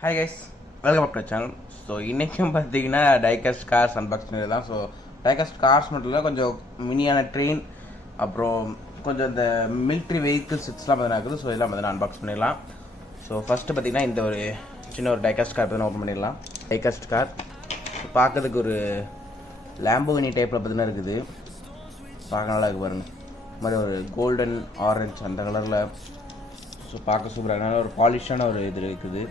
Hi guys, welcome up to channel. So இன்றைக்கும் பார்த்தீங்கன்னா die-cast cars unboxing தான். So die-cast cars மட்டும் இல்லை, கொஞ்சம் மினியான ட்ரெயின், அப்புறம் கொஞ்சம் இந்த மிலிட்ரி வெஹிக்கிள்ஸ் இட்ஸ்லாம் பார்த்தீங்கன்னா இருக்குது. ஸோ இதெல்லாம் பார்த்தீங்கன்னா அன்பாக்ஸ் பண்ணிடலாம். ஸோ ஃபஸ்ட்டு பார்த்தீங்கன்னா இந்த ஒரு சின்ன ஒரு டைகாஸ்ட் கார் பார்த்தீங்கன்னா ஓப்பன் பண்ணிடலாம். டைகாஸ்ட் கார் பார்க்கறதுக்கு ஒரு லேம்போகினி டைப்பில் பார்த்தீங்கன்னா இருக்குது. பார்க்க நல்லா இருக்குது பாருங்கள். இந்த மாதிரி ஒரு கோல்டன் ஆரஞ்ச் அந்த கலரில். ஸோ பார்க்க சூப்பராக ஒரு பாலிஷான ஒரு இது இருக்குது.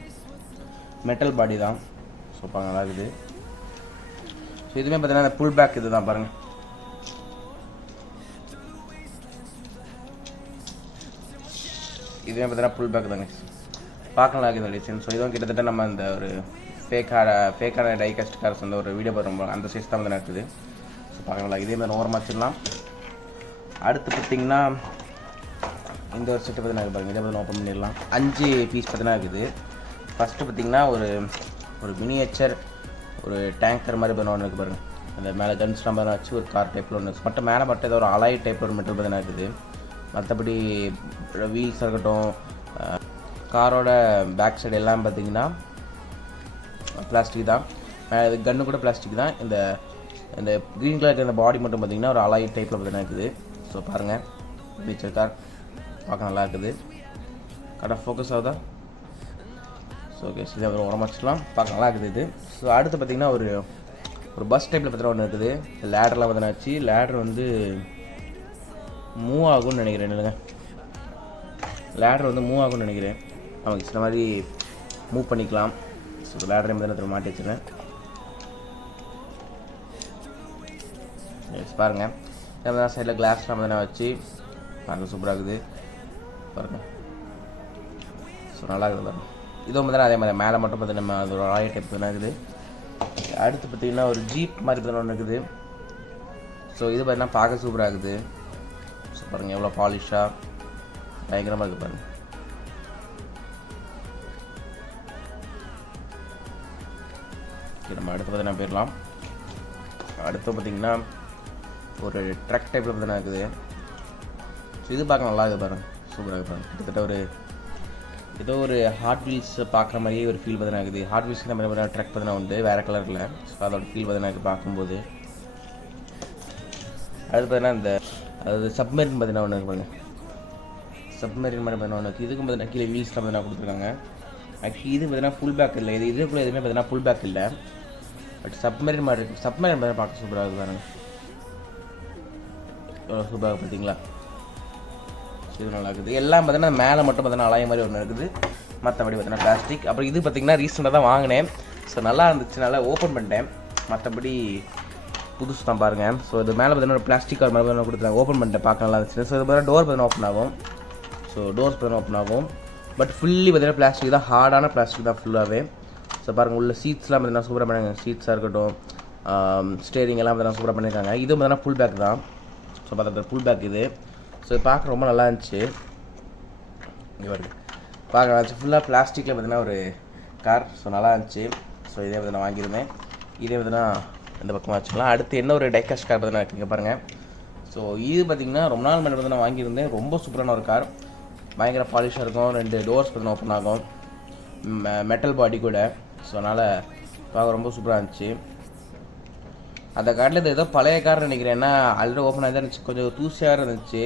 மெட்டல் பாடி தான். ஸோ பார்க்க நல்லா இருக்குது. ஸோ இதுவுமே பார்த்தீங்கன்னா இந்த புல் பேக் இது தான் பாருங்கள். இதுவுமே பார்த்தீங்கன்னா புல் பேக் தாங்க. பார்க்க நல்லா இருக்குது இந்த டிசைன். ஸோ இதுவும் கிட்டத்தட்ட நம்ம இந்த ஒரு ஃபேக்கான டைகாஸ்ட் கார்ஸ் வந்து ஒரு வீடியோ போடுறோம், அந்த சைஸ் தான் வந்து இருக்குது. ஸோ பார்க்க நல்லா இதே மாதிரி ஓரமாக வச்சிடலாம். அடுத்து பார்த்தீங்கன்னா இந்த ஒரு செட்டு பார்த்தீங்கன்னா பாருங்கள். இதை பார்த்தீங்கன்னா ஓப்பன் பண்ணிடலாம். 5 பீஸ் பார்த்தீங்கன்னா இருக்குது. ஃபஸ்ட்டு பார்த்திங்கன்னா ஒரு மினியேச்சர் ஒரு டேங்கர் மாதிரி பண்ண ஒன்று இருக்குது பாருங்கள். அந்த மேலே கன்ஸ்லாம் மாதிரி வச்சு ஒரு கார் டைப்பில் ஒன்று மட்டும் மேலே மட்டும் ஏதோ ஒரு அலாய் டைப்பில் ஒரு மெட்டல் பார்த்தீங்கன்னா இருக்குது. மற்றபடி வீல்ஸ் இருக்கட்டும், காரோட பேக் சைடு எல்லாம் பார்த்திங்கன்னா பிளாஸ்டிக் தான். இது கன்று கூட பிளாஸ்டிக் தான். இந்த இந்த க்ரீன் கலர் இந்த பாடி மட்டும் பார்த்திங்கன்னா ஒரு அலாய் டைப்பில் பார்த்தீங்கன்னா இருக்குது. ஸோ பாருங்கள், மினியேச்சர் கார் பார்க்க நல்லா இருக்குது. கரெக்டாக ஃபோக்கஸ் ஆகுதா? ஸோ ஓகே, இதை உரமாக வச்சுக்கலாம். பார்க்க நல்லா இருக்குது இது. ஸோ அடுத்து பார்த்திங்கன்னா ஒரு பஸ் டைப்பில் பார்த்தீங்கன்னா ஒன்று இருக்குது. லேடர்லாம் பார்த்தீங்கன்னா வச்சு லேடர் வந்து மூவ் ஆகும்னு நினைக்கிறேன். இல்லைங்க, லேடர் வந்து மூவ் ஆகும்னு நினைக்கிறேன். நமக்கு இந்த மாதிரி மூவ் பண்ணிக்கலாம். ஸோ லேடரையும் பார்த்தீங்கன்னா மாட்டி வச்சுருக்கேன். பாருங்கள், நம்ம சைடில் கிளாஸ்லாம் பார்த்தீங்கன்னா வச்சு பார்க்க சூப்பராக இருக்குது பாருங்கள். ஸோ நல்லா இருக்குது பாருங்கள். இதுவும் பார்த்தீங்கன்னா அதே மாதிரி மேலே மட்டும் பார்த்தீங்கன்னா நம்ம அது ஒரு ஆய டைப் தான் இருக்குது. அடுத்து பார்த்திங்கன்னா ஒரு ஜீப் மாதிரி பார்த்தீங்கன்னா ஒன்று இருக்குது. ஸோ இது பார்த்தீங்கன்னா பார்க்க சூப்பராக இருக்குது. ஸோ பாருங்கள் எவ்வளோ பாலிஷாக பயங்கரமாக இருக்குது பாருங்கள். ஓகே, நம்ம அடுத்து பார்த்தீங்கன்னா போயிடலாம். அடுத்து பார்த்திங்கன்னா ஒரு ட்ரக் டைப்பில் பார்த்தீங்கன்னா இருக்குது. ஸோ இது பார்க்க நல்லா இருக்குது பாருங்கள், சூப்பராக இருக்குது பாருங்கள். கிட்டத்தட்ட ஏதோ ஒரு ஹாட் வீல்ஸ் பார்க்குற மாதிரியே ஒரு ஃபீல் பார்த்தீங்கன்னா இருக்குது. ஹாட் வீல்ஸ்க்கு நம்ம ட்ரக் பார்த்தீங்கன்னா உண்டு வேறு கலரில். ஸோ அதோட ஃபீல் பார்த்தீங்கன்னா பார்க்கும்போது. அது பார்த்தீங்கன்னா இந்த அது சப்மெரின் பார்த்தீங்கன்னா ஒன்று பாருங்கள். சப்மெரின் மாதிரி பார்த்தீங்கன்னா ஒன்று. இதுக்கும் பார்த்தீங்கன்னா கீழே வீல்ஸ்லாம் பார்த்தீங்கன்னா கொடுத்துருக்காங்க. ஆக்சுவலி இது பார்த்தீங்கன்னா ஃபுல் பேக் இல்லை. இதுக்குள்ளே எதுவுமே பார்த்தீங்கன்னா ஃபுல் பேக் இல்லை. பட் சப்மெரின் மாதிரி இருக்குது. சப்மெரின் பார்த்தீங்கன்னா பார்க்க சூப்பராக இருக்குது பாருங்கள். சூப்பராக பார்த்தீங்களா? இது நல்லா இருக்குது. எல்லாம் பார்த்தீங்கன்னா மேலே மட்டும் பார்த்தீங்கன்னா அலாய மாதிரி ஒன்று இருக்குது. மற்றபடி பார்த்தீங்கன்னா பிளாஸ்டிக். அப்புறம் இது பார்த்திங்கன்னா ரீசெண்டாக தான் வாங்கினேன். ஸோ நல்லா இருந்துச்சு, நல்லா ஓப்பன் பண்ணிட்டேன். மற்றபடி புதுசு தான் பாருங்கள். ஸோ இது மேலே பார்த்தீங்கன்னா ஒரு பிளாஸ்டிக் கவர் மாதிரி கொடுத்துருக்காங்க. ஓப்பன் பண்ணிட்டேன், பார்க்க நல்லா இருந்துச்சு. ஸோ இது பார்த்தீங்கன்னா டோர் பார்த்தீங்கன்னா ஓப்பன் ஆகும். ஸோ டோர்ஸ் பார்த்தீங்கன்னா ஓப்பன் ஆகும். பட் ஃபுல்லி பார்த்தீங்கன்னா பிளாஸ்டிக் தான், ஹார்டான பிளாஸ்டிக் தான் ஃபுல்லாகவே. ஸோ பாருங்கள், உள்ள சீட்ஸ்லாம் பார்த்தீங்கன்னா சூப்பராக பண்ணியிருக்காங்க. சீட்ஸாக இருக்கட்டும், ஸ்டேரிங் எல்லாம் பார்த்தீங்கன்னா சூப்பராக பண்ணியிருக்காங்க. இதுவும் பார்த்தீங்கன்னா ஃபுல் பேக் தான். ஸோ பார்த்தா ஃபுல் பேக் இது. ஸோ பார்க்க ரொம்ப நல்லா இருந்துச்சு. இங்கே வருது, பார்க்க நல்லா இருந்துச்சு. ஃபுல்லாக பிளாஸ்டிக்கில் பார்த்தீங்கன்னா ஒரு கார். ஸோ நல்லா இருந்துச்சு. ஸோ இதே வந்து நான் வாங்கியிருந்தேன். இதே வந்து நான் இந்த பக்கமாக வச்சுக்கலாம். அடுத்து என்ன ஒரு டைகாஸ்ட் கார் பார்த்தீங்கன்னா இருக்குங்க பாருங்கள். ஸோ இது பார்த்திங்கன்னா ரொம்ப நாள் முன்னாடி நான் வாங்கியிருந்தேன். ரொம்ப சூப்பரான ஒரு கார், பயங்கர பாலிஷாக இருக்கும். 2 டோர்ஸ் பார்த்தீங்கன்னா ஓப்பன் ஆகும், மெட்டல் பாடி கூட. ஸோ அதனால் பார்க்க ரொம்ப சூப்பராக இருந்துச்சு. அந்த காரில் இது ஏதோ பழைய கார் நினைக்கிறேன். ஏன்னா ஆல்ரெடி ஓப்பன் ஆகி தான் இருந்துச்சு, கொஞ்சம் தூசியாக இருந்துச்சு.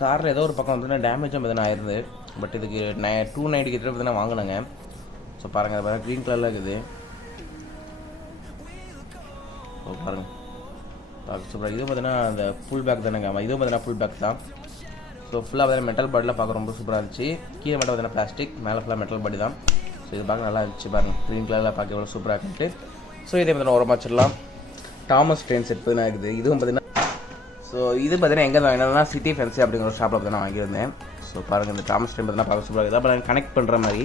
காரில் ஏதோ ஒரு பக்கம் வந்து டேமேஜாக பார்த்தீங்கன்னா ஆயிருந்து. பட் இதுக்கு 290 கிட்ட பார்த்தீங்கன்னா வாங்கினாங்க. ஸோ பாருங்கள், அது பாருங்கள் க்ரீன் கலரில் இருக்குது. ஸோ பாருங்கள் சூப்பராக. இதுவும் பார்த்தீங்கன்னா அந்த ஃபுல் பேக் தானேங்க. இதுவும் பார்த்தீங்கன்னா ஃபுல் பேக் தான். ஸோ ஃபுல்லாக பார்த்தீங்கன்னா மெட்டல் பாடியில் பார்க்க ரொம்ப சூப்பராக இருந்துச்சு. கீழே மட்டும் பார்த்தீங்கன்னா பிளாஸ்டிக், மேலே ஃபுல்லாக மெட்டல் பாடி தான். ஸோ இது பார்க்க நல்லா இருந்துச்சு பாருங்கள். க்ரீன் கலரில் பார்க்க எவ்வளோ சூப்பராக இருக்குன்ட்டு. ஸோ இதே பார்த்தீங்கன்னா உரமாக வச்சிடலாம். தாமஸ் ட்ரெயின் செட் பார்த்தீங்கன்னா இருக்குது. இதுவும் பார்த்தீங்கன்னா ஸோ இது பார்த்தீங்கன்னா எங்கே வாங்கினா சிட்டி ஃபென்சி அப்படிங்கிற ஒரு ஷாப்பில் பார்த்தீங்கன்னா வாங்கியிருந்தேன். ஸோ பாருங்கள், இந்த தாமஸ் ட்ரெயின் பார்த்தீங்கன்னா பார்க்க சூப்பராக இருக்குது. அப்புறம் கனெக்ட் பண்ணுற மாதிரி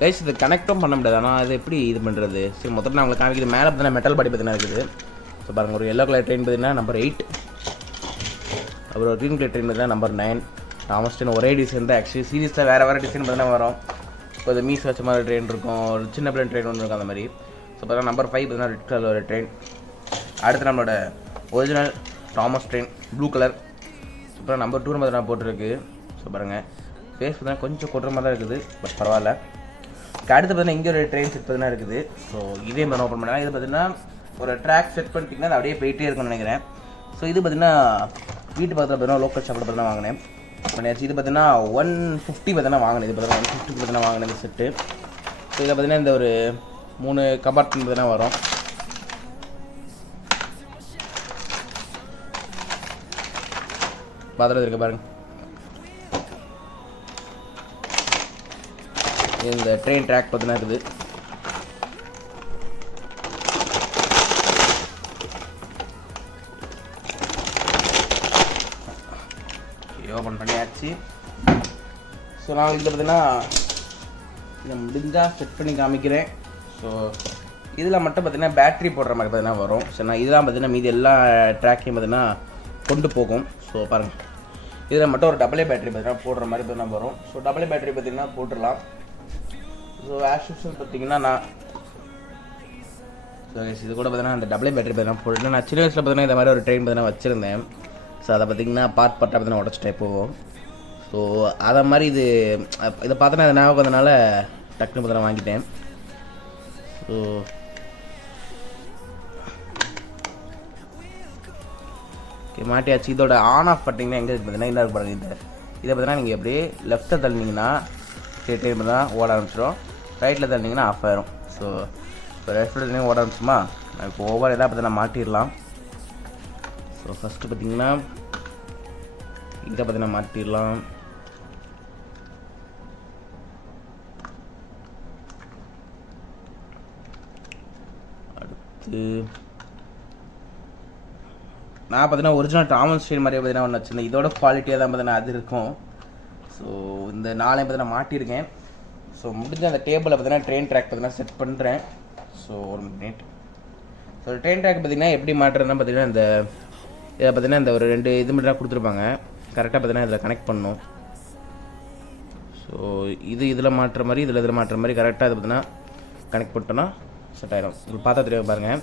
கைஸ் இது கனெக்டும் பண்ண முடியாது. ஆனால் அது எப்படி இது பண்ணுறது? சரி, முதல்ல நான் உங்களுக்கு காமிக்கிறது. மேலே பார்த்தீங்கன்னா மெட்டல் பாடி பார்த்தீங்கன்னா இருக்குது. ஸோ பாருங்கள், ஒரு எல்லோ கலர் ட்ரெயின் பார்த்தீங்கன்னா நம்பர் 8, அப்புறம் ஒரு க்ரீன் கலர் ட்ரெயின் பார்த்தீங்கன்னா நம்பர் 9. தாமஸ் ட்ரெயின் ஒரே டிசைன் தான். ஆக்சுவலி சீரீஸில் வேறு டிசைன் பார்த்தீங்கன்னா வரும். இப்போ இது மீஸ் வச்ச மாதிரி ட்ரெயின் இருக்கும், ஒரு சின்ன பிள்ளை ட்ரெயின் ஒன்று இருக்கும் அந்த மாதிரி. ஸோ பார்த்தா நம்பர் 5 பார்த்தீங்கன்னா ரெட் கலர் ஒரு ட்ரெயின். அடுத்து நம்மளோட original Thomas train blue colour. அப்புறம் நம்பர் 2 பார்த்தீங்கன்னா போட்டிருக்கு. ஸோ பாருங்கள், ஃபேஸ் பார்த்தீங்கன்னா கொஞ்சம் கொட்டுற மாதிரி தான் இருக்குது, பட் பரவாயில்ல. அடுத்து பார்த்தீங்கன்னா இங்கே ஒரு ட்ரெயின் செட் பார்த்தீங்கன்னா இருக்குது. ஸோ இதே மாதிரி ஓப்பன் பண்ணலாம். இது பார்த்தீங்கன்னா ஒரு ட்ராக் செட் பண்ணிட்டீங்கன்னா அது அப்படியே போயிட்டே இருக்கும்னு நினைக்கிறேன். ஸோ இது பார்த்தீங்கன்னா வீட்டு பக்கத்தில் பார்த்தீங்கன்னா லோக்கல் ஷாப்பில் பார்த்தீங்கன்னா வாங்கினேன். இது பார்த்தீங்கன்னா 150 பார்த்தீங்கன்னா வாங்கினேன். இது பார்த்தீங்கன்னா 150 பார்த்தீங்கன்னா வாங்கினேன் இந்த செட்டு. ஸோ இதில் பார்த்தீங்கன்னா இந்த ஒரு 3 கம்பார்ட்மெண்ட் பார்த்தீங்கன்னா வரும். பாத்திரம் இருக்க பாருங்க. இந்த ட்ரெயின் ட்ராக் பார்த்தீங்கன்னா இருக்குது. ஓப்பன் பண்ணியாச்சு. ஸோ நான் இதில் பார்த்தீங்கன்னா இதை முடிஞ்சால் செட் பண்ணி காமிக்கிறேன். ஸோ இதில் மட்டும் பார்த்தீங்கன்னா பேட்ரி போடுற மாதிரி பார்த்தீங்கன்னா வரும். ஸோ நான் இதெல்லாம் பார்த்தீங்கன்னா மீதி எல்லா ட்ராக்கையும் பார்த்தீங்கன்னா கொண்டு போகும். ஸோ பாருங்கள், இதில் மட்டும் ஒரு டபுள் பேட்டரி பார்த்தீங்கன்னா போடுற மாதிரி பார்த்தீங்கன்னா வரும். ஸோ டபுள் பேட்டரி பார்த்தீங்கன்னா போட்டுடலாம். ஸோ ஆஸ் யூஷுவல் பார்த்தீங்கன்னா நான் இது கூட பார்த்தீங்கன்னா அந்த டபுள் பேட்டரி பார்த்தீங்கன்னா போட்டு நான் சின்ன வயசில் பார்த்தீங்கன்னா இந்த மாதிரி ஒரு ட்ரெயின் பார்த்தீங்கன்னா வச்சுருந்தேன். ஸோ அதை பார்த்திங்கன்னா பார்ட் பார்ட்டாக பார்த்தீங்கன்னா உடச்சிட்டே போவோம். ஸோ அதை மாதிரி இதை பார்த்தோன்னா அதை ஞாபகம் வந்தனால டக்குனு பார்த்தீங்கன்னா வாங்கிட்டேன். ஸோ ஓகே மாட்டியாச்சு. இதோட ஆன் ஆஃப் பண்ணிங்கன்னா எங்கே இருக்குது பார்த்தீங்கன்னா என்ன பாருங்கள். இதை பார்த்தீங்கன்னா நீங்கள் அப்படியே லெஃப்ட்டில் தள்ளினீங்கன்னா ட்ரெயின் தான் ஓட ஆரம்பிச்சிடும். ரைட்டில் தள்ளினீங்கன்னா ஆஃப் ஆயிரும். ஸோ இப்போ லெஃப்ட்டில் தள்ளினீங்க ஓட ஆரம்பிச்சுமா. இப்போ ஓவர் எதாவது பார்த்தீங்கன்னா மாட்டிடலாம். ஸோ ஃபஸ்ட்டு பார்த்தீங்கன்னா இதை பார்த்தீங்கன்னா மாட்டிடலாம். அடுத்து நான் பார்த்தீங்கன்னா ஒரிஜினல் டாமன் ஸ்டீல் மாதிரியே பார்த்தீங்கன்னா ஒன்று வச்சுருந்தேன். இதோட குவாலிட்டியாக தான் பார்த்தீங்கன்னா அது இருக்கும். ஸோ இந்த நாளையும் பார்த்தீங்கன்னா மாட்டியிருக்கேன். ஸோ முடிஞ்ச அந்த டேபிளில் பார்த்தீங்கன்னா ட்ரெயின் ட்ராக் பார்த்தீங்கன்னா செட் பண்ணுறேன். ஸோ ஒரு மினிட். ஸோ ட்ரெயின் ட்ராக் பார்த்தீங்கன்னா எப்படி மாட்டுறதுன்னா பார்த்தீங்கன்னா இந்த இதை பார்த்தீங்கன்னா இந்த ஒரு 2 இது மட்டும் கொடுத்துருப்பாங்க. கரெக்டாக பார்த்தீங்கன்னா இதில் கனெக்ட் பண்ணணும். ஸோ இதில் மாட்டுற மாதிரி இதில் மாட்டுற மாதிரி கரெக்டாக இது பார்த்தீங்கன்னா கனெக்ட் பண்ணிட்டோன்னா செட் ஆகிடும். உங்களுக்கு பார்த்தா தெரியும் பாருங்கள்.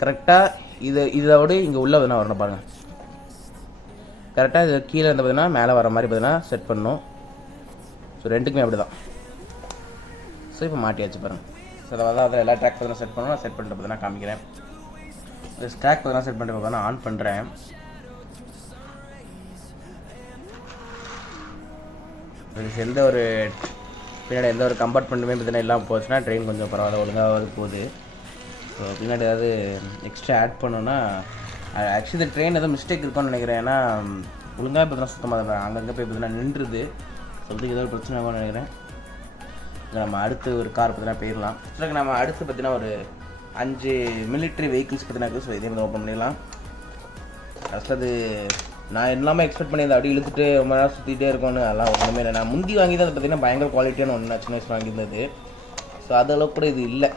கரெக்டாக இதோடு இங்கே உள்ளே பார்த்தீங்கன்னா வரணும் பாருங்கள். கரெக்டாக இது கீழே இருந்து பார்த்தீங்கன்னா மேலே வர மாதிரி பார்த்தீங்கன்னா செட் பண்ணணும். ஸோ ரெண்டுக்குமே அப்படி தான். ஸோ இப்போ மாட்டியாச்சு பாருங்கள். ஸோ அதை அதில் எல்லா ட்ராக் பார்த்தீங்கன்னா செட் பண்ணணும். செட் பண்ணிட்டு பார்த்தீங்கன்னா காமிக்கிறேன். ஸ்டாக் பார்த்தீங்கன்னா செட் பண்ணிட்டு பார்த்தீங்கன்னா ஆன் பண்ணுறேன். எந்த ஒரு பின்னாடி எந்த ஒரு கம்பார்ட்மெண்ட்டுமே பார்த்தீங்கன்னா இல்லாமல் போச்சுன்னா ட்ரெயின் கொஞ்சம் பரவாயில்ல ஒழுங்காவது போகுது. ஸோ பின்னாடி ஏதாவது எக்ஸ்ட்ரா ஆட் பண்ணோன்னா ஆக்சுவலி இந்த ட்ரெயின் எதாவது மிஸ்டேக் இருக்கும்னு நினைக்கிறேன். ஏன்னா ஒழுங்காக பார்த்தீங்கன்னா சுத்தமாக தான் அங்கங்கே போய் பார்த்தீங்கன்னா நின்றுது. சொல்றதுக்கு ஏதோ ஒரு பிரச்சனை ஆகும்னு நினைக்கிறேன். நம்ம அடுத்து ஒரு கார் பார்த்தீங்கன்னா போயிடலாம். ஸோ நம்ம அடுத்து பார்த்தீங்கன்னா ஒரு 5 மிலிட்ரி வெஹிக்கிள்ஸ் பார்த்தீங்கன்னா. ஸோ இதே மாதிரி ஓப்பன் பண்ணிடலாம். ஃபஸ்ட்டு அது நான் எல்லாமே எக்ஸ்பெக்ட் பண்ணியிருந்தேன். அப்படி இழுத்துட்டு ரொம்ப நேரம் சுற்றிட்டே இருக்கோன்னு. அதெல்லாம் ஒன்றுமே இல்லை. நான் முந்தி வாங்கிதான் அது பார்த்தீங்கன்னா பயங்கர குவாலிட்டியான ஒன்று சின்ன வயசு வாங்கியிருந்தது. ஸோ அதளவுக்கு கூட இது இல்லை.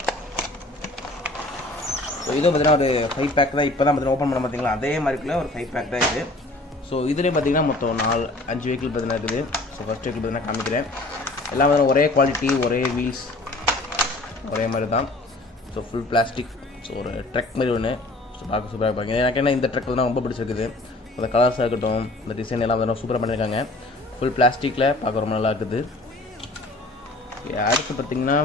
ஸோ இதுவும் பார்த்தீங்கன்னா ஒரு 5 பேக் தான் இப்போ தான் பார்த்தீங்கன்னா ஓப்பன் பண்ண பார்த்தீங்களா. அதே மாதிரிக்குள்ள ஒரு 5 பேக் தான் இது. ஸோ இதுலேயும் பார்த்தீங்கன்னா மொத்தம் 5 வெஹிக்கிள் பார்த்தீங்கன்னா இருக்குது. ஸோ ஃபஸ்ட் வெஹிக்கிள் பார்த்தீங்கன்னா காமிக்கிறேன். எல்லாம் பார்த்தீங்கன்னா ஒரே குவாலிட்டி ஒரே வீல்ஸ் ஒரே மாதிரி தான். So full plastic. ஸோ ஒரு ட்ரக் மாதிரி ஒன்று. ஸோ பார்க்க சூப்பராக இருப்பாங்க. எனக்கு என்ன இந்த ட்ரக் வந்து ரொம்ப பிடிச்சிருக்குது. அந்த கலர்ஸாக இருக்கட்டும் இந்த டிசைன் எல்லாம் வந்து சூப்பராக பண்ணியிருக்காங்க. ஃபுல் பிளாஸ்டிக்கில் பார்க்க ரொம்ப நல்லா இருக்குது. அடுத்து பார்த்திங்கன்னா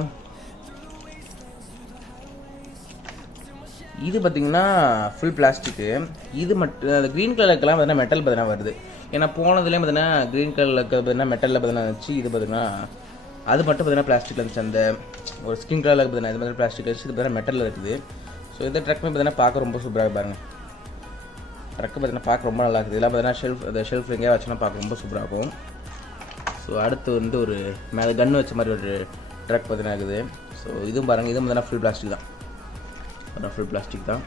இது பார்த்திங்கன்னா ஃபுல் பிளாஸ்டிக்கு. இது மட்டும் அந்த க்ரீன் கலருக்கெல்லாம் பார்த்தீங்கன்னா மெட்டல் பார்த்தீங்கன்னா வருது. ஏன்னா போனதுலேயும் பார்த்தீங்கன்னா க்ரீன் கலரில் பார்த்தீங்கன்னா மெட்டலில் பார்த்தீங்கன்னா இருந்துச்சு. இது பார்த்திங்கன்னா அது மட்டும் பார்த்தீங்கன்னா பிளாஸ்டிக்கில் இருந்துச்சு. அந்த ஒரு ஸ்கின் கலரில் பார்த்தீங்கன்னா இது மாதிரி பிளாஸ்டிக் வச்சு இது பார்த்தீங்கன்னா மெட்டலில் இருக்குது. ஸோ இந்த ட்ரக்குமே பார்த்தீங்கன்னா பார்க்க ரொம்ப சூப்பராக பாருங்கள். ட்ரக்கு பார்த்தீங்கன்னா பார்க்க ரொம்ப நல்லா இருக்குது. இதெல்லாம் பார்த்தீங்கன்னா ஷெல்ஃப் எங்கேயா வச்சுன்னா பார்க்க ரொம்ப சூப்பராக இருக்கும். ஸோ அடுத்து வந்து ஒரு மேலே கன்று வச்ச மாதிரி ஒரு ட்ரக் பார்த்தீங்கன்னா இருக்குது. ஸோ இதுவும் பாருங்கள். இதுவும் பார்த்தீங்கன்னா ஃபுல் பிளாஸ்டிக் தான். ஃபுல் பிளாஸ்டிக் தான்.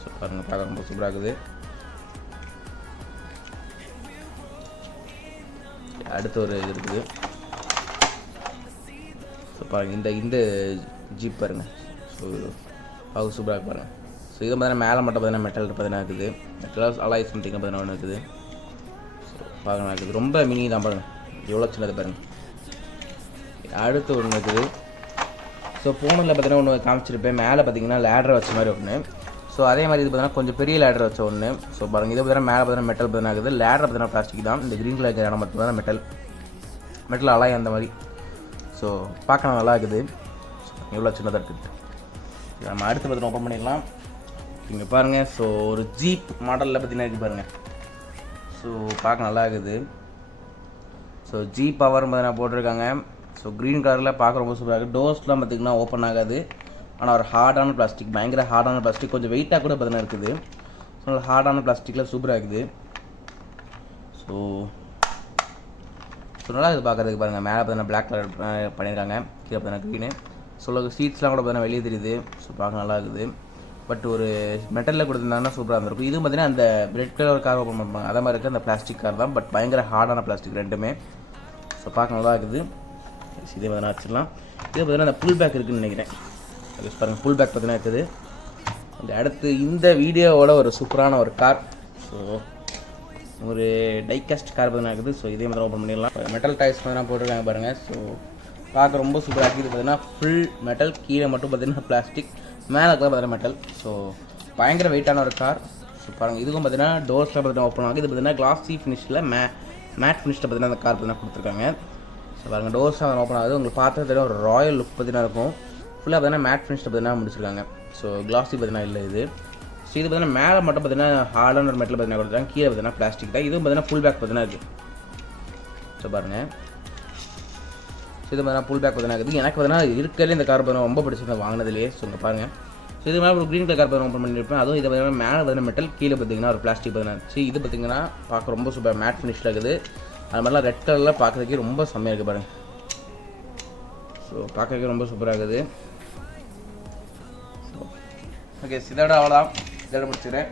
ஸோ பாருங்கள் பார்க்க ரொம்ப சூப்பராக இருக்குது. அடுத்து ஒரு இது இருக்குது. ஸோ பாருங்கள் இந்த ஜீப் பாருங்கள். ஸோ பார்க்க சூப்பராக பாருங்கள். ஸோ இது பார்த்தீங்கன்னா மேலே மட்டும் பார்த்தீங்கன்னா மெட்டல் பார்த்தீங்கன்னா இருக்குது. மெட்டல் அலாய் சம்திங் பார்த்தீங்கன்னா ஒன்று இருக்குது. ஸோ பார்க்க இருக்குது. ரொம்ப மினி தான் பாருங்கள். எவ்வளோ சின்னது பாருங்கள். அடுத்து ஒன்று இருக்குது. ஸோ ஃபோனில் பார்த்தீங்கன்னா ஒன்று காமிச்சிருப்பேன். மேலே பார்த்தீங்கன்னா லேடர் வச்ச மாதிரி ஒன்று. ஸோ அதே மாதிரி இது பார்த்தீங்கன்னா கொஞ்சம் பெரிய லேடர் வச்ச ஒன்று. ஸோ பாருங்கள் இது பார்த்தீங்கன்னா மேலே பார்த்தீங்கன்னா மெட்டல் பார்த்தீங்கன்னா இருக்குது. லேடர் பார்த்தீங்கன்னா பிளாஸ்டிக் தான். இந்த க்ரீன் கலர் இடம் மட்டும் தான் மெட்டல் அலாய் அந்த மாதிரி. ஸோ ஸோ பார்க்க நல்லா இருக்குது. எவ்வளோ சின்னதாக இருக்குது. நம்ம அடுத்து பார்த்தீங்கன்னா ஓப்பன் பண்ணிடலாம். இங்கே பாருங்கள். ஸோ ஒரு ஜீப் மாடலில் பார்த்தீங்கன்னா இருக்குது பாருங்கள். ஸோ பார்க்க நல்லா இருக்குது. ஸோ ஜீப் பவர் பார்த்தீங்கன்னா போட்டிருக்காங்க. ஸோ க்ரீன் கலரில் பார்க்க ரொம்ப சூப்பராக இருக்குது. டோர்ஸ்லாம் பார்த்திங்கன்னா ஓப்பன் ஆகாது. ஆனால் ஒரு ஹார்டான பிளாஸ்டிக், பயங்கர ஹார்டான பிளாஸ்டிக், கொஞ்சம் வெயிட்டாக கூட பார்த்தீங்கன்னா இருக்குது. ஸோ ஹார்டான பிளாஸ்டிக்கில் சூப்பராக இருக்குது. ஸோ நல்லா இது பார்க்குறதுக்கு பாருங்கள். மேலே பார்த்தீங்கன்னா பிளாக் கலர் பண்ணியிருக்காங்க, கீழே பார்த்தீங்கன்னா க்ரீனு. ஸோ சீட்ஸ்லாம் கூட பார்த்தீங்கன்னா வெளியே தெரியுது. ஸோ பார்க்க நல்லா இருக்குது. பட் ஒரு மெட்டலில் கொடுத்துருந்தாங்கன்னா சூப்பராக இருந்திருக்கும். இதுவும் பார்த்தீங்கன்னா அந்த ரெட் கலர் கார் ஓப்பன் பண்ணுவாங்க அதே மாதிரி இருக்குது. அந்த பிளாஸ்டிக் கார் தான், பட் பயங்கர ஹார்டான பிளாஸ்டிக் ரெண்டுமே. ஸோ பார்க்க நல்லா இருக்குது. இதே பார்த்தீங்கன்னா வச்சிடலாம். இதே பார்த்தீங்கன்னா அந்த புல் பேக் இருக்குதுன்னு நினைக்கிறேன். அது பாருங்கள், புல் பேக் பார்த்தீங்கன்னா இருக்குது. இந்த அடுத்து இந்த வீடியோவோட ஒரு சூப்பரான ஒரு கார். ஸோ ஒரு டைகாஸ்ட் கார் பார்த்தீங்கன்னா இருக்குது. ஸோ இதே மாதிரி ஓப்பன் பண்ணிடலாம். மெட்டல் டைல்ஸ் பார்த்தீங்கன்னா போட்டிருக்காங்க பாருங்கள். ஸோ பார்க்க ரொம்ப சூப்பராக இருக்குது. பார்த்தீங்கன்னா ஃபுல் மெட்டல், கீழே மட்டும் பார்த்தீங்கன்னா பிளாஸ்டிக், மேலே தான் பார்த்தீங்கன்னா மெட்டல். ஸோ பயங்கர வெயிட்டான ஒரு கார். ஸோ பாருங்கள், இதுக்கும் பார்த்தீங்கன்னா டோர்ஸ்லாம் பார்த்தீங்கன்னா ஓப்பன் ஆகுது. இது பார்த்தீங்கன்னா கிளாஸி ஃபினிஷில் மேட் ஃபினிஷில் பார்த்தீங்கன்னா அந்த கார் பார்த்தீங்கன்னா கொடுத்துருக்காங்க. ஸோ பாருங்கள், டோர்ஸ்லாம் ஓப்பன் ஆகுது. உங்களுக்கு பார்த்தா தெரியும் ஒரு ராயல் லுக் பார்த்தீங்கன்னா இருக்கும். ஃபுல்லாக பார்த்தீங்கன்னா மேட் ஃபினிஷில் பார்த்தீங்கன்னா முடிச்சிருக்காங்க. ஸோ கிளாஸி பார்த்தீங்கன்னா இல்லை இது. ஸோ இது பார்த்தீங்கன்னா மேலே மட்டும் பார்த்தீங்கன்னா ஹார்டான ஒரு மெட்டல் பார்த்தீங்கன்னா கொடுத்துருக்காங்க, கீழே பார்த்தீங்கன்னா பிளாஸ்டிக் தான். இதுவும் பார்த்தீங்கன்னா ஃபுல் பேக் பார்த்தீங்கன்னா இருக்குது. ஸோ பாருங்கள், ஸோ இது பார்த்தீங்கன்னா ஃபுல் பேக் பார்த்தீங்கன்னா இருக்குது. எனக்கு பார்த்தீங்கன்னா இருக்கிறதே இந்த கார் பார்த்தீங்கன்னா ரொம்ப பிடிச்சிருந்தேன் வாங்கினதுலேயே. ஸோ இங்கே பாருங்கள். ஸோ இது மேலே ஒரு க்ரீன் கலர் கார் பார்த்தீங்கன்னா ஓப்பன் பண்ணியிருப்பேன். அதுவும் இதை பார்த்தீங்கன்னா மேலே பார்த்தீங்கன்னா மெட்டல், கீழே பார்த்தீங்கன்னா ஒரு பிளாஸ்டிக் பார்த்தீங்கன்னா. ஸோ இது பார்த்தீங்கன்னா பார்க்க ரொம்ப சூப்பர் மேட் ஃபினிஷில் இருக்குது. அது மாதிரிலாம் ரெட் கலரில் பார்க்குறதுக்கே ரொம்ப செம்மையாக இருக்குது பாருங்கள். ஸோ பார்க்குறதுக்கே ரொம்ப சூப்பராக இருக்குது. ஓகே, இதோட அவ்வளோதான். இதோட முடிச்சிடுறேன்.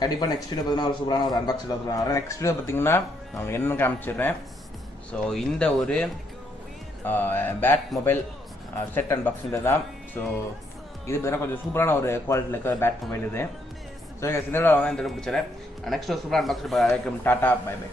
கண்டிப்பாக நெக்ஸ்ட் வீடியோ பார்த்தீங்கன்னா ஒரு சூப்பரான ஒரு அன்பாக்சிங் வரேன். நெக்ஸ்ட் வீடியோ பார்த்தீங்கன்னா நான் என்ன காமிச்சிடுறேன். ஸோ இந்த ஒரு பேட் மொபைல் செட் அன்பாக்சிங் தான். ஸோ இது பார்த்தீங்கன்னா கொஞ்சம் சூப்பரான ஒரு குவாலிட்டியில் இருக்கிற பேட் மொபைல் இது. ஸோ இந்த வீடியோ இந்த வீடியோ முடிச்சிடுறேன். நெக்ஸ்ட் ஒரு சூப்பரான அன்பாக்சிங் டாட்டா பை பை.